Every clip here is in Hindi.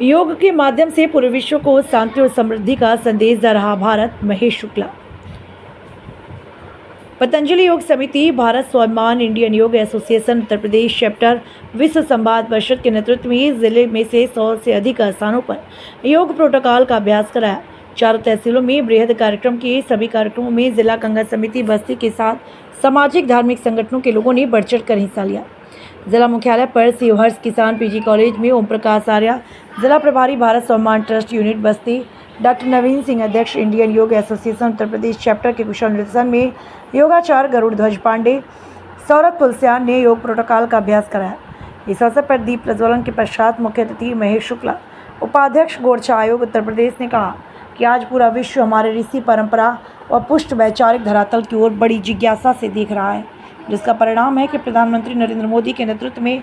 योग के माध्यम से पूरे विश्व को शांति और समृद्धि का संदेश दे रहा भारत। महेश शुक्ला। पतंजलि योग समिति, भारत स्वाभिमान, इंडियन योग एसोसिएशन उत्तर प्रदेश चैप्टर, विश्व संवाद परिषद के नेतृत्व में जिले में से 100 से अधिक स्थानों पर योग प्रोटोकॉल का अभ्यास कराया। 4 तहसीलों में बृहद कार्यक्रम किए। सभी कार्यक्रमों में जिला कांग्रेस समिति बस्ती के साथ सामाजिक धार्मिक संगठनों के लोगों ने बढ़ चढ़ कर हिस्सा लिया। जिला मुख्यालय पर शिवहर्ष किसान पीजी कॉलेज में ओम प्रकाश आर्या, जिला प्रभारी, भारत स्वाभिमान ट्रस्ट यूनिट बस्ती, डॉक्टर नवीन सिंह, अध्यक्ष, इंडियन योग एसोसिएशन उत्तर प्रदेश चैप्टर के कुशल निर्देशन में योगाचार्य गरुड़ ध्वज पांडे, सौरभ तुलसियान ने योग प्रोटोकॉल का अभ्यास कराया। इस अवसर पर दीप प्रज्वलन के पश्चात मुख्य अतिथि महेश शुक्ला, उपाध्यक्ष गोरछा आयोग उत्तर प्रदेश, ने कहा कि आज पूरा विश्व हमारे ऋषि परंपरा व पुष्ट वैचारिक धरातल की ओर बड़ी जिज्ञासा से देख रहा है, जिसका परिणाम है कि प्रधानमंत्री नरेंद्र मोदी के नेतृत्व में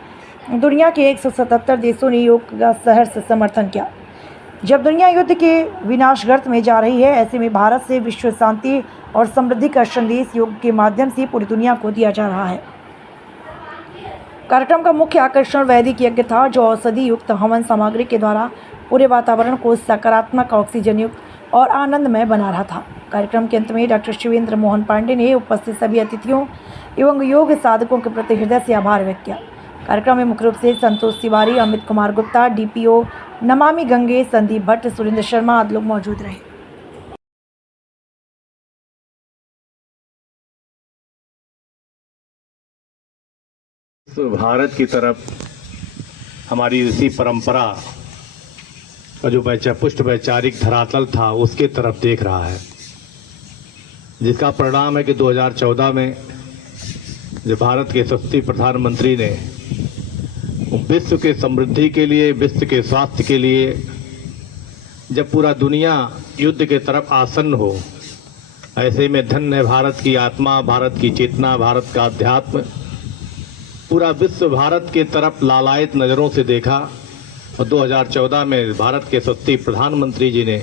दुनिया के 177 देशों ने योग का सहर्ष समर्थन किया। जब दुनिया युद्ध के विनाशगर्त में जा रही है, ऐसे में भारत से विश्व शांति और समृद्धि का संदेश योग के माध्यम से पूरी दुनिया को दिया जा रहा है। कार्यक्रम का मुख्य आकर्षण वैदिक यज्ञ था, जो औषधि युक्त हवन सामग्री के द्वारा पूरे वातावरण को सकारात्मक, ऑक्सीजन युक्त और आनंदमय बना रहा था। कार्यक्रम के अंत में डॉक्टर शिवेंद्र मोहन पांडे ने उपस्थित सभी अतिथियों एवं योग साधकों के प्रति हृदय से आभार व्यक्त किया। कार्यक्रम में मुख्य रूप से संतोष तिवारी, अमित कुमार गुप्ता, डीपीओ नमामि गंगे, संदीप भट्ट, सुरेंद्र शर्मा आदि लोग मौजूद रहे। भारत की तरफ हमारी ऋषि परंपरा का जो पुष्ट वैचारिक धरातल था, उसके तरफ देख रहा है, जिसका परिणाम है कि 2014 में जो भारत के यशस्वी प्रधानमंत्री ने विश्व के समृद्धि के लिए, विश्व के स्वास्थ्य के लिए, जब पूरा दुनिया युद्ध के तरफ आसन्न हो, ऐसे में धन्य है भारत की आत्मा, भारत की चेतना, भारत का अध्यात्म। पूरा विश्व भारत के तरफ लालायित नज़रों से देखा और 2014 में भारत के यशस्वी प्रधानमंत्री जी ने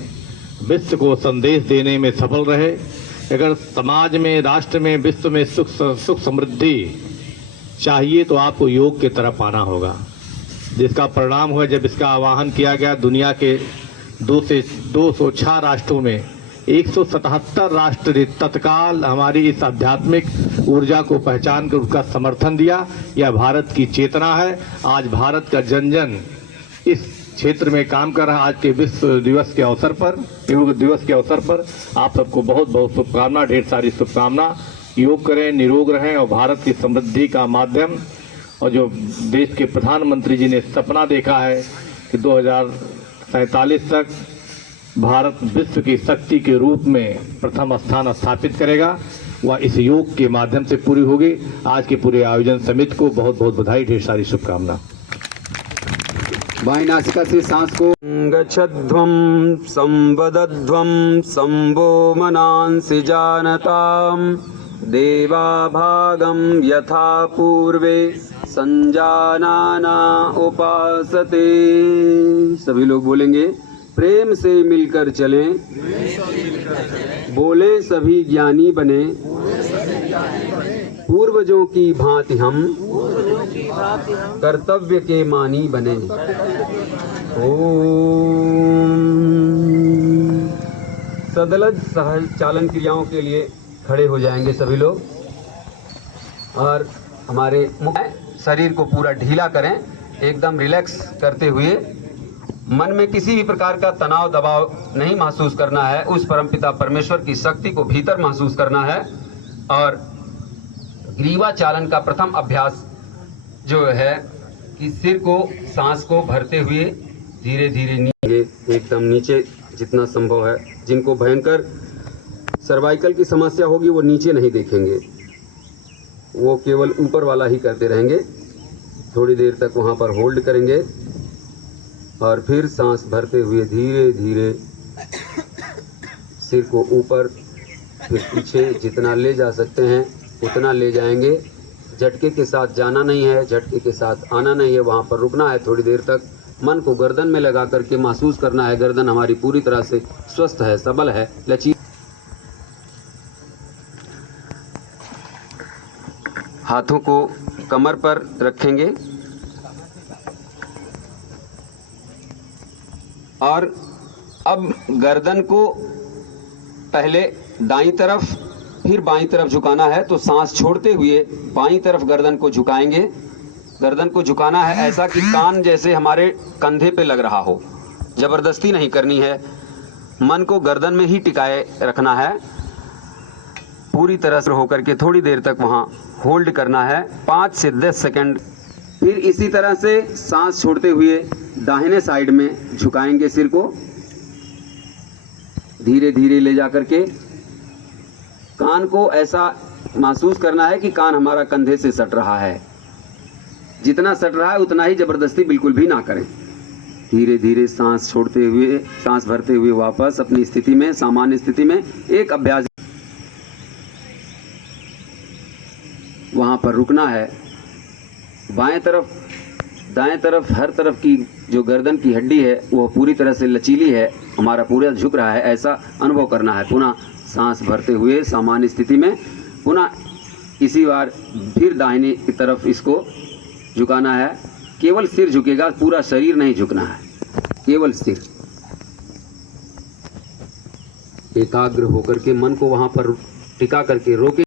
विश्व को संदेश देने में सफल रहे। अगर समाज में, राष्ट्र में, विश्व में सुख समृद्धि चाहिए तो आपको योग की तरफ आना होगा, जिसका परिणाम हुआ जब इसका आह्वान किया गया। दुनिया के 206 राष्ट्रों में 177 राष्ट्र ने तत्काल हमारी इस आध्यात्मिक ऊर्जा को पहचान कर उसका समर्थन दिया। यह भारत की चेतना है। आज भारत का जन जन इस क्षेत्र में काम कर रहा है। आज के विश्व दिवस के अवसर पर, योग दिवस के अवसर पर आप सबको बहुत बहुत शुभकामना, ढेर सारी शुभकामना। योग करें, निरोग रहें और भारत की समृद्धि का माध्यम, और जो देश के प्रधानमंत्री जी ने सपना देखा है कि 2047 तक भारत विश्व की शक्ति के रूप में प्रथम स्थान स्थापित करेगा, वह इस योग के माध्यम से पूरी होगी। आज के पूरे आयोजन समिति को बहुत बहुत बधाई, ढेर सारी शुभकामना। बाई नासिका से सांस को गच्छध्वं संवदध्वं संभो मनांसि जानताम देवा भागं यथा पूर्वे संजानाना उपासते। सभी लोग बोलेंगे, प्रेम से मिलकर चलें, बोले सभी ज्ञानी बने, पूर्वजों की भांति हम कर्तव्य के मानी बने। ओम। सदलज सहज चालन क्रियाओं के लिए खड़े हो जाएंगे सभी लोग, और हमारे शरीर को पूरा ढीला करें, एकदम रिलैक्स करते हुए। मन में किसी भी प्रकार का तनाव दबाव नहीं महसूस करना है। उस परमपिता परमेश्वर की शक्ति को भीतर महसूस करना है। और ग्रीवा चालन का प्रथम अभ्यास जो है कि सिर को, सांस को भरते हुए धीरे धीरे नीचे, एकदम नीचे जितना संभव है। जिनको भयंकर सर्वाइकल की समस्या होगी वो नीचे नहीं देखेंगे, वो केवल ऊपर वाला ही करते रहेंगे। थोड़ी देर तक वहाँ पर होल्ड करेंगे और फिर सांस भरते हुए धीरे धीरे सिर को ऊपर, फिर पीछे, जितना ले जा सकते हैं उतना ले जाएंगे। झटके के साथ जाना नहीं है, झटके के साथ आना नहीं है, वहाँ पर रुकना है थोड़ी देर तक। मन को गर्दन में लगा करके महसूस करना है गर्दन हमारी पूरी तरह से स्वस्थ है, सबल है, लचीली। हाथों को कमर पर रखेंगे, और अब गर्दन को पहले दाईं तरफ फिर बाईं तरफ झुकाना है, तो सांस छोड़ते हुए बाईं तरफ गर्दन को झुकाएंगे। गर्दन को झुकाना है ऐसा कि कान जैसे हमारे कंधे पे लग रहा हो, जबरदस्ती नहीं करनी है, मन को गर्दन में ही टिकाए रखना है। पूरी तरह से होकर के थोड़ी देर तक वहाँ होल्ड करना है, 5 से 10 सेकंड। फिर इसी तरह से सांस छोड़ते हुए दाहिने साइड में झुकाएंगे सिर को, धीरे धीरे ले जा करके कान को ऐसा महसूस करना है कि कान हमारा कंधे से सट रहा है। जितना सट रहा है उतना ही, जबरदस्ती बिल्कुल भी ना करें। धीरे धीरे सांस छोड़ते हुए, सांस भरते हुए वापस अपनी स्थिति में, सामान्य स्थिति में एक अभ्यास वहां पर रुकना है। बाएं तरफ दाएं तरफ हर तरफ की जो गर्दन की हड्डी है वो पूरी तरह से लचीली है, हमारा पूरा झुक रहा है, ऐसा अनुभव करना है। पुनः सांस भरते हुए सामान्य स्थिति में, पुनः इसी बार फिर दाहिने की तरफ इसको झुकाना है। केवल सिर झुकेगा, पूरा शरीर नहीं झुकना है, केवल सिर। एकाग्र होकर के मन को वहां पर टिका करके रोके।